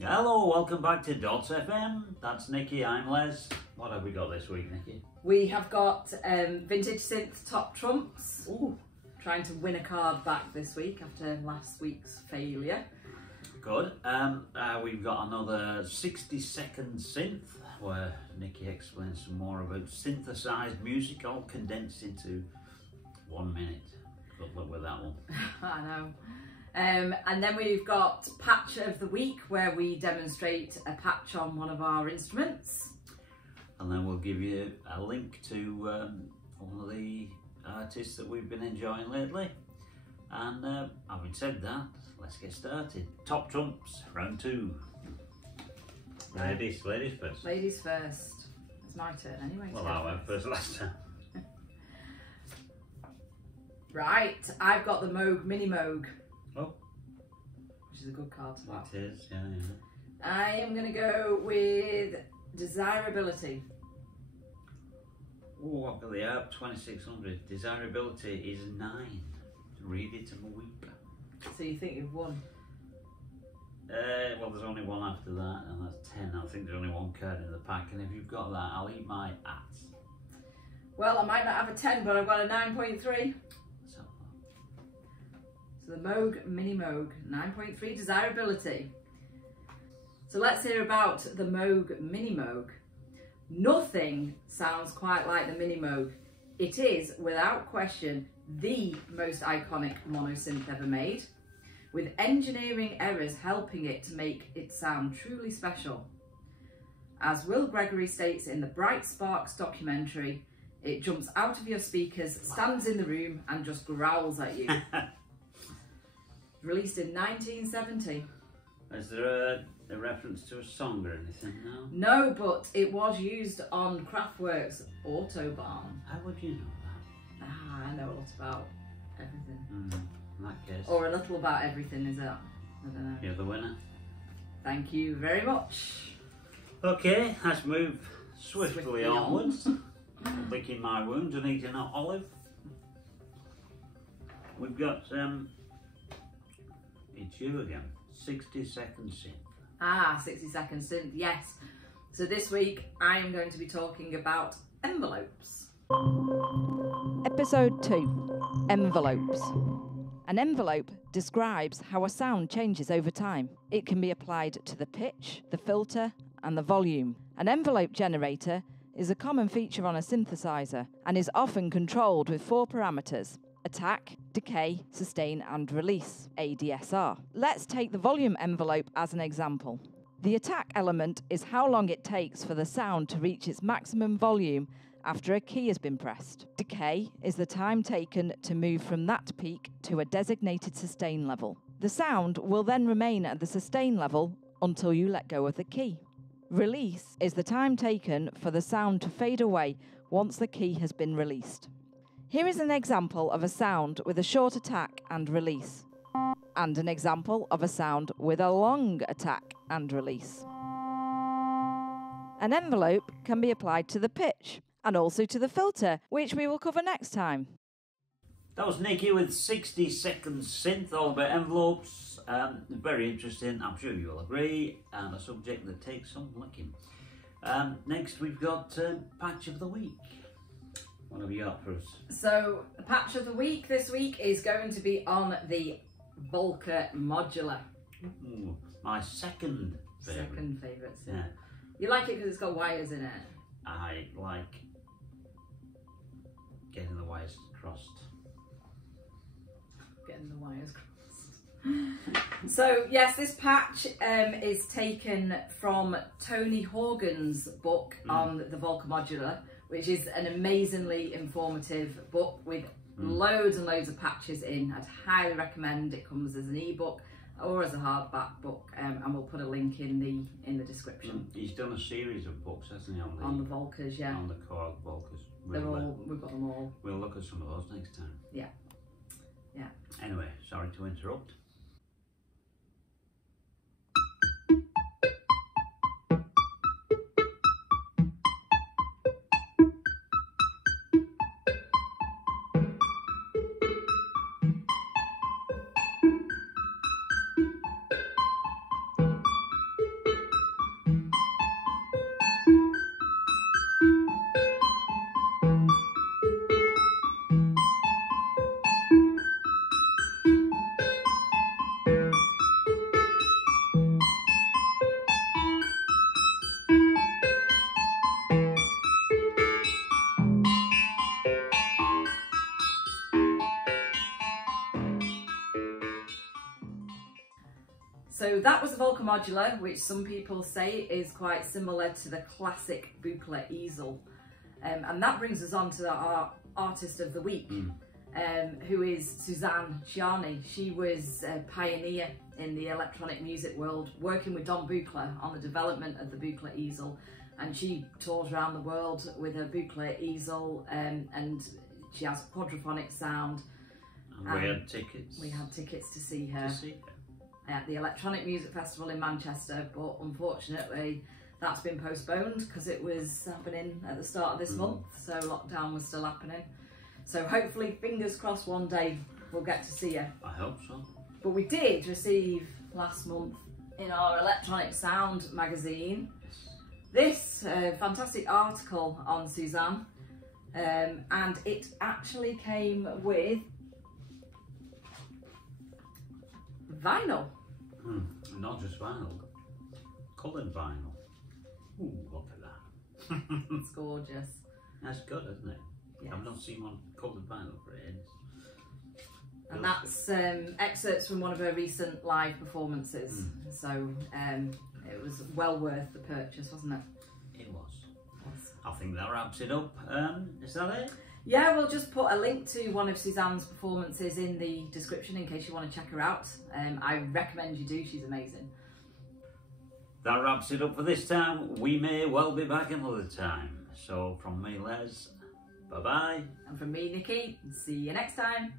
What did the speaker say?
Hello, welcome back to Dots FM. That's Nikki, I'm Les. What have we got this week, Nikki? We have got vintage synth top trumps. Ooh. Trying to win a card back this week after last week's failure. Good. We've got another 60-second synth where Nikki explains some more about synthesized music all condensed into 1 minute. Good luck with that one. I know. And then we've got patch of the week where we demonstrate a patch on one of our instruments. And then we'll give you a link to one of the artists that we've been enjoying lately. And having said that, let's get started. Top trumps, round 2. Ladies first. Ladies first. It's my turn anyway. Well, I went first last time. Right, I've got the Moog Mini Moog. Oh. Which is a good card to have. It is, yeah. I am going to go with Desirability. Oh, I've got the ARP 2600. Desirability is 9. Read it and weep. So you think you've won? Well, there's only one after that, and that's 10. I think there's only one card in the pack, and if you've got that, I'll eat my ass. Well, I might not have a 10, but I've got a 9.3. So the Moog Mini Moog, 9.3 Desirability. So let's hear about the Moog Mini Moog. Nothing sounds quite like the Mini Moog. It is, without question, the most iconic monosynth ever made, with engineering errors helping it to make it sound truly special. As Will Gregory states in the Bright Sparks documentary, it jumps out of your speakers, stands in the room and just growls at you. Released in 1970. Is there a reference to a song or anything now? No, but it was used on Kraftwerk's Autobahn. How would you know that? I know a lot about everything. In that case. Or a little about everything, is that? I don't know. You're the winner. Thank you very much. Okay, let's move swiftly onwards. Licking my wounds and eating an olive. We've got it's you again. 60-second synth. 60-second synth, yes. So this week I am going to be talking about envelopes. Episode 2, Envelopes. An envelope describes how a sound changes over time. It can be applied to the pitch, the filter, and the volume. An envelope generator is a common feature on a synthesizer and is often controlled with 4 parameters: attack, decay, sustain, and release, ADSR. Let's take the volume envelope as an example. The attack element is how long it takes for the sound to reach its maximum volume after a key has been pressed. Decay is the time taken to move from that peak to a designated sustain level. The sound will then remain at the sustain level until you let go of the key. Release is the time taken for the sound to fade away once the key has been released. Here is an example of a sound with a short attack and release, and an example of a sound with a long attack and release. An envelope can be applied to the pitch and also to the filter, which we will cover next time. That was Nikki with 60-second synth, all about envelopes. Very interesting, I'm sure you'll agree, and a subject that takes some licking. Next we've got Patch of the Week. What have you got for us? So the patch of the week this week is going to be on the Volca Modular. Ooh, my second favourite. Second favourite. Yeah. You like it because it's got wires in it? I like getting the wires crossed. Getting the wires crossed. So yes, this patch is taken from Tony Horgan's book on the Volca Modular, which is an amazingly informative book with loads and loads of patches in. I'd highly recommend. It comes as an ebook or as a hardback book, and we'll put a link in the description. He's done a series of books, hasn't he, on the Volcas, yeah. On the core Volcas. We've got them all. We'll look at some of those next time. Yeah. Yeah. Anyway, sorry to interrupt. So that was the Volca Modular, which some people say is quite similar to the classic Buchla easel. And that brings us on to our artist of the week, who is Suzanne Ciani. She was a pioneer in the electronic music world, working with Don Buchla on the development of the Buchla easel. And she tours around the world with her Buchla easel, and she has quadraphonic sound. And we had tickets. We had tickets to see her at the Electronic Music Festival in Manchester, but unfortunately that's been postponed because it was happening at the start of this month, so lockdown was still happening. So hopefully, fingers crossed, one day we'll get to see her. I hope so. But we did receive last month in our Electronic Sound magazine this fantastic article on Suzanne, and it actually came with vinyl. Not just vinyl, coloured vinyl. Ooh, look at that. It's gorgeous. That's good, isn't it? Yes. I've not seen one coloured vinyl for ages. And that's excerpts from one of her recent live performances. So it was well worth the purchase, wasn't it? It was. Yes. I think that wraps it up. Is that it? Yeah, we'll just put a link to one of Suzanne's performances in the description in case you want to check her out. I recommend you do, she's amazing. That wraps it up for this time. We may well be back another time. So from me, Les, bye-bye. And from me, Nikki, see you next time.